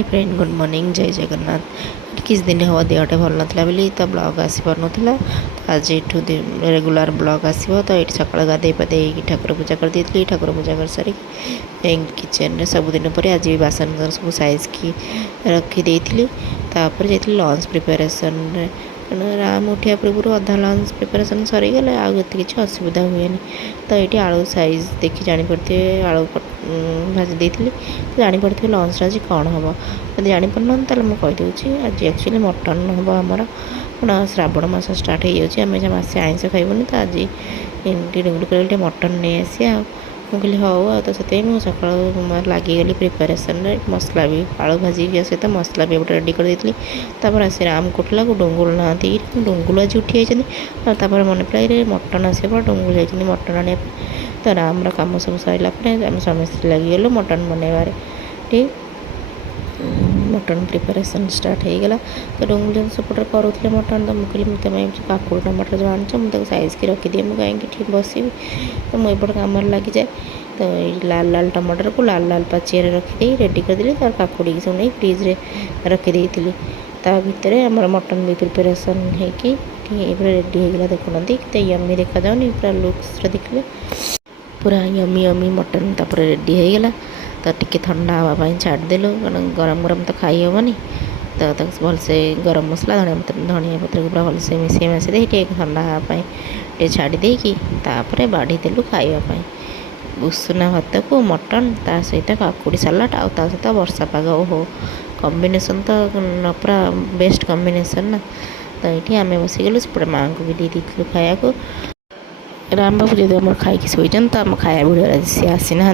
Hi friend good morning जय जगन्नाथ। किस दिन हम देहटे भल नाला बोली तो ब्लॉग आसी पार नाला। तो आज एठू रेगुलर ब्लॉग आसो। तो ये सकाल गाधे पाधे ठाकुर पूजा कर दी। ठाकुर पूजा कर सारी किचेन सबुदिन पर आज भी बासन सब साइज की रखी तापर जाइए लंच प्रिपेरेसन राम उठा पूर्व अधा लंच प्रिपेरेसन सरीगले आगे किसी असुविधा हुए। तो ये आलू साइज देखी जापे आलू भाजी देती जापे लंच आज कौन हम जब जापार तो मुझे कहीदे आज एक्चुअली मटन हम आमर कौन श्रावण मास स्टार्ट हो मसे आइंस खाइबुनि। तो आज डुंगुड़ी मटन नहीं आसी मुझे हाँ तो से सका लगिगली प्रिपेरेसन मसला भी आलू भाजी सहित मसला भी गोटे रेडी कर देती। आसी राम कोटला को डुंगुल ना डुंगुल आज उठी जाइए मन पड़ा मटन आस डुंगुल जाइए मटन आने। तो राम कम सब सरला आम समस्त लगिगलु मटन बनवार ठीक मटन प्रिपेरेसन स्टार्ट हो गला। तो डुंगुल सपोर्ट करूँ मटन तो मुझे तुम काकुड़ टमाटर जो आनी मुझे साइज की रखिदिए मुझे कहीं ठीक बस तो मुझे कम लगी जाए। तो लाल लाल टमाटर को लाल लाल पाचिया रखीदे रेडी करदेली तार काकुड़ी सब नहीं फ्रिज रे रखीदे भितर आम मटन भी प्रिपेरेसन होगी रेडी होगा। देखुना तो यमी देखा जाऊनी पूरा लुक्स देखिए पूरा यमी यमी मटन तापर रेडी होगा। तो टिके ठंडा हाँवाई छाड़देलु गरम गरम तो खाई हेनी। तो भलसे गरम मसला धनिया पत्र को पूरा भलसे मिसे मसी दे ठंडा हाँवाई छाड़ी तापर बाढ़ी देलु खावाई उषुना भात को मटन ता सहित काकुड़ी सालाड आ सहित वर्षा पाग ओहो कॉम्बिनेशन तो पूरा बेस्ट कॉम्बिनेशन ना। तो ये आम बसीगलु सेपटे माँ को भी दे खाया को राम बाबू जब आम खाई शोचन तो आम खाया भिड़ सी आसी ना।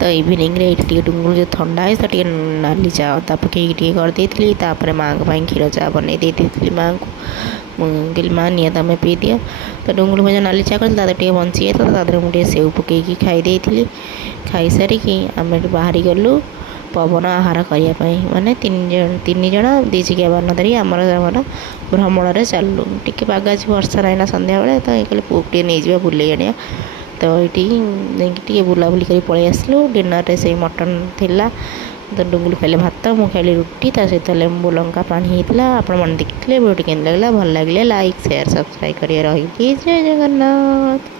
तो इवनिंग टे डुंगुल जो ठंडा है तो नाली चा अदा पकई करदे माँ को क्षीर चा बन देती माँ को मुझे माँ निया तुम पी दियो। तो डुंगुल भजा नाली चा कर बंची जाता तो मुझे सेव पकईकी खाई खाई सारिकी आम बाहरी गलु पवन आहार करने माने तीन जन दी चकिया बान धरी आमर भ्रमण चलु टी पाग आज वर्षा रहा संध्या बेले। तो ये कहले पुक नहीं जावा बुले आनिया। तो ये बुलाबुली कर पलि आसलु डिनर से मटन थिला। तो डुंगुल खाइले भात मु खाइली रुटी सहित लेंबू लंका पानी होता आपण मैंने देखते वीडियो केन लगला भल लगे लाइक शेयर सब्सक्राइब करिए रही जय जगन्नाथ।